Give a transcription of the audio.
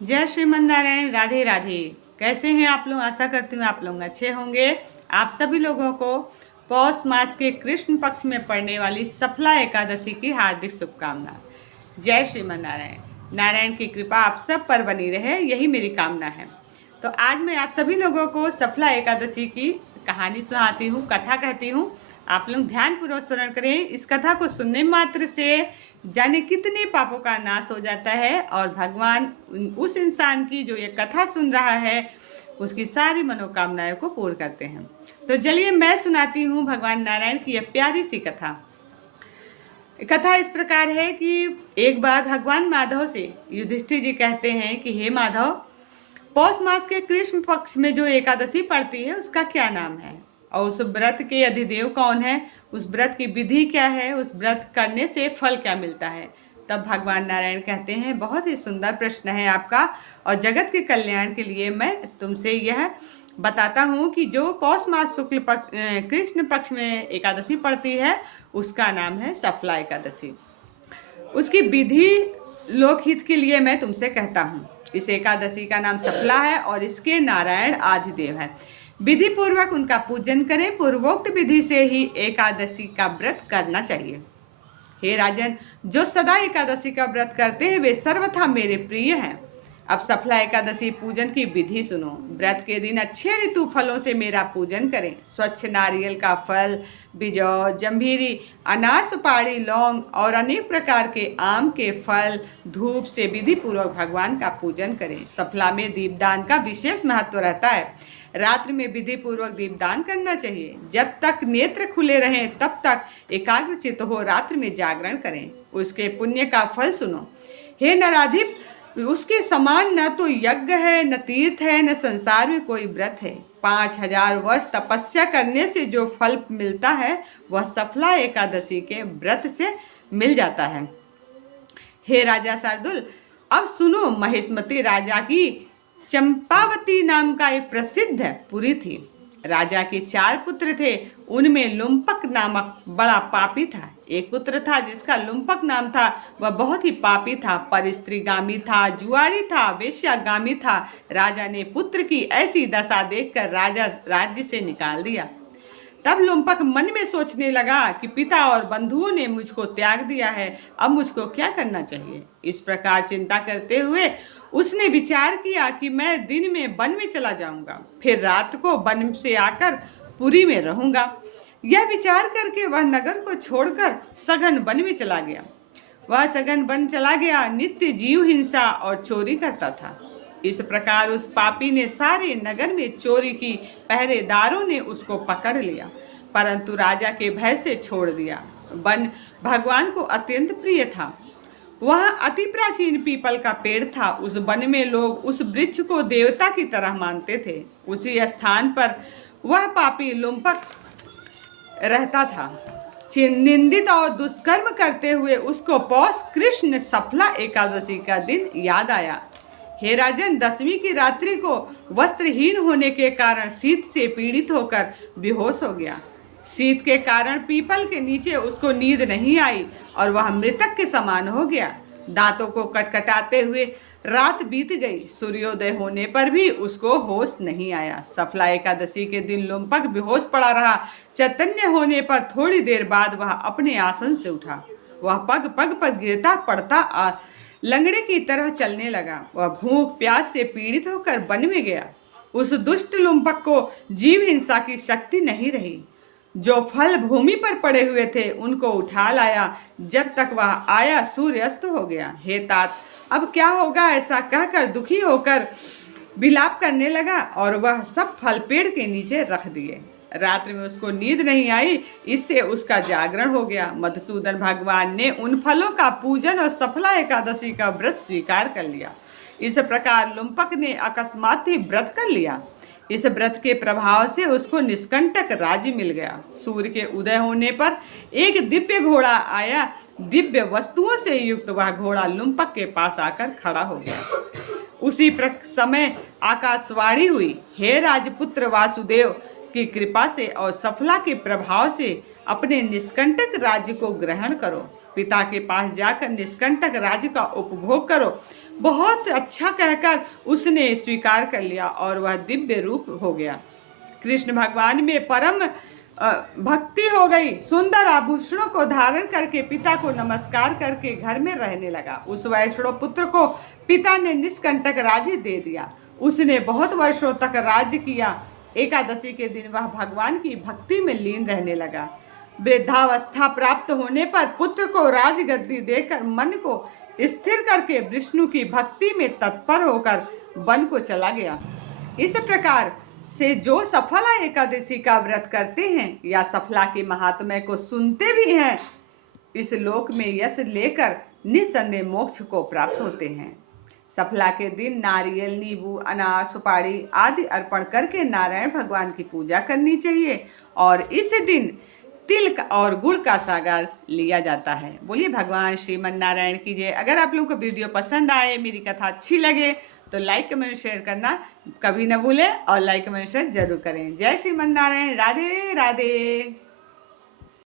जय श्रीमन नारायण। राधे राधे। कैसे हैं आप लोग? आशा करती हूँ आप लोग अच्छे होंगे। आप सभी लोगों को पौष मास के कृष्ण पक्ष में पड़ने वाली सफला एकादशी की हार्दिक शुभकामनाएं। जय श्रीमन नारायण। नारायण की कृपा आप सब पर बनी रहे, यही मेरी कामना है। तो आज मैं आप सभी लोगों को सफला एकादशी की कहानी सुनाती हूँ, कथा कहती हूँ। आप लोग ध्यानपूर्वक श्रवण करें। इस कथा को सुनने मात्र से जाने कितने पापों का नाश हो जाता है और भगवान उस इंसान की जो ये कथा सुन रहा है उसकी सारी मनोकामनाओं को पूर्ण करते हैं। तो चलिए मैं सुनाती हूँ भगवान नारायण की यह प्यारी सी कथा। कथा इस प्रकार है कि एक बार भगवान माधव से युधिष्ठिर जी कहते हैं कि हे माधव, पौष मास के कृष्ण पक्ष में जो एकादशी पड़ती है उसका क्या नाम है और उस व्रत के अधिदेव कौन है, उस व्रत की विधि क्या है, उस व्रत करने से फल क्या मिलता है। तब भगवान नारायण कहते हैं, बहुत ही सुंदर प्रश्न है आपका और जगत के कल्याण के लिए मैं तुमसे यह बताता हूँ कि जो पौष मास शुक्ल पक्ष कृष्ण पक्ष में एकादशी पड़ती है उसका नाम है सफला एकादशी। उसकी विधि लोकहित के लिए मैं तुमसे कहता हूँ। इस एकादशी का नाम सफला है और इसके नारायण आदिदेव है। विधि पूर्वक उनका पूजन करें। पूर्वोक्त विधि से ही एकादशी का व्रत करना चाहिए। हे राजन, जो सदा एकादशी का व्रत करते हैं वे सर्वथा मेरे प्रिय हैं। अब सफला एकादशी पूजन की विधि सुनो। व्रत के दिन अच्छे ऋतु फलों से मेरा पूजन करें। स्वच्छ नारियल का फल, बिजौ, जम्भीरी, अनार, सुपारी, लौंग और अनेक प्रकार के आम के फल, धूप से विधि पूर्वक भगवान का पूजन करें। सफला में दीपदान का विशेष महत्व रहता है। रात्रि में विधि पूर्वक दीपदान करना चाहिए। जब तक नेत्र खुले रहें तब तक एकाग्रचित्त हो रात्रि में जागरण करें। उसके पुण्य का फल सुनो। हे नराधिप, उसके समान न तो यज्ञ है, न तीर्थ है, न संसार में कोई व्रत है। 5000 वर्ष तपस्या करने से जो फल मिलता है वह सफला एकादशी के व्रत से मिल जाता है। हे राजा शार्दुल, अब सुनो। महिष्मती राजा की चंपावती नाम का एक प्रसिद्ध पुरी थी। राजा के 4 पुत्र थे। उनमें लुम्पक नामक बड़ा पापी था। एक पुत्र था जिसका लुम्पक नाम था। वह बहुत ही पापी था, परस्त्रीगामी था, जुआरी था, वेश्यागामी था। राजा ने पुत्र की ऐसी दशा देखकर राजा राज्य से निकाल दिया। तब लुम्पक मन में सोचने लगा कि पिता और बंधुओं ने मुझको त्याग दिया है, अब मुझको क्या करना चाहिए। इस प्रकार चिंता करते हुए उसने विचार किया कि मैं दिन में वन में चला जाऊंगा, फिर रात को वन से आकर पुरी में रहूंगा। यह विचार करके वह नगर को छोड़कर सघन वन में चला गया। वह सघन वन चला गया, नित्य जीव हिंसा और चोरी करता था। इस प्रकार उस पापी ने सारे नगर में चोरी की। पहरेदारों ने उसको पकड़ लिया, परंतु राजा के भय से छोड़ दिया। वन भगवान को अत्यंत प्रिय था। वहाँ अति प्राचीन पीपल का पेड़ था। उस वन में लोग उस वृक्ष को देवता की तरह मानते थे। उसी स्थान पर वह पापी लुम्पक रहता था। निंदित और दुष्कर्म करते हुए उसको पौष कृष्ण सफला एकादशी का दिन याद आया। हे राजन, 10वीं की रात्रि को वस्त्रहीन होने के कारण शीत से पीड़ित होकर बेहोश हो गया। शीत के कारण पीपल के नीचे उसको नींद नहीं आई और वह मृतक के समान हो गया। दांतों को कटकटाते हुए रात बीत गई। सूर्योदय होने पर भी उसको होश नहीं आया। सफला एकादशी के दिन लुम्पक बेहोश पड़ा रहा। चैतन्य होने पर थोड़ी देर बाद वह अपने आसन से उठा। वह पग पग पर गिरता पड़ता लंगड़े की तरह चलने लगा। वह भूख प्यास से पीड़ित होकर वन में गया। उस दुष्ट लुम्पक को जीव हिंसा की शक्ति नहीं रही। जो फल भूमि पर पड़े हुए थे उनको उठा लाया। जब तक वह आया सूर्य अस्त हो गया। हे तात, अब क्या होगा, ऐसा कहकर दुखी होकर विलाप करने लगा और वह सब फल पेड़ के नीचे रख दिए। रात्रि में उसको नींद नहीं आई, इससे उसका जागरण हो गया। मधुसूदन भगवान ने उन फलों का पूजन और सफला एकादशी का व्रत स्वीकार कर लिया। इस प्रकार लुम्पक ने अकस्मात ही व्रत कर लिया। इस व्रत के प्रभाव से उसको निष्कंटक राज्य मिल गया। सूर्य के उदय होने पर एक दिव्य घोड़ा आया। दिव्य वस्तुओं से युक्त वह घोड़ा लुम्पक के पास आकर खड़ा हो गया। उसी समय आकाशवाणी हुई, हे राजपुत्र वासुदेव, की कृपा से और सफला के प्रभाव से अपने निष्कंटक राज्य को ग्रहण करो। पिता के पास जाकर निष्कंटक राज्य का उपभोग करो। बहुत अच्छा कहकर उसने स्वीकार कर लिया और वह दिव्य रूप हो गया। कृष्ण भगवान में परम भक्ति हो गई। सुंदर आभूषणों को धारण करके पिता को नमस्कार करके घर में रहने लगा। उस वैष्णव पुत्र को पिता ने निष्कंटक राज्य दे दिया। उसने बहुत वर्षों तक राज्य किया। एकादशी के दिन वह भगवान की भक्ति में लीन रहने लगा। वृद्धावस्था प्राप्त होने पर पुत्र को राजगद्दी देकर मन को स्थिर करके विष्णु की भक्ति में तत्पर होकर वन को चला गया। इस प्रकार से जो सफला एकादशी का व्रत करते हैं या सफला के महात्म्य को सुनते भी हैं, इस लोक में यश लेकर निसंदेह मोक्ष को प्राप्त होते हैं। सफला के दिन नारियल, नींबू, अनार, सुपारी आदि अर्पण करके नारायण भगवान की पूजा करनी चाहिए और इस दिन तिल और गुड़ का सागर लिया जाता है। बोलिए भगवान श्रीमन नारायण की जय। अगर आप लोगों को वीडियो पसंद आए, मेरी कथा अच्छी लगे तो लाइक कमेंट शेयर करना कभी ना भूलें और लाइक कमेंट शेयर जरूर करें। जय श्रीमन नारायण। राधे राधे।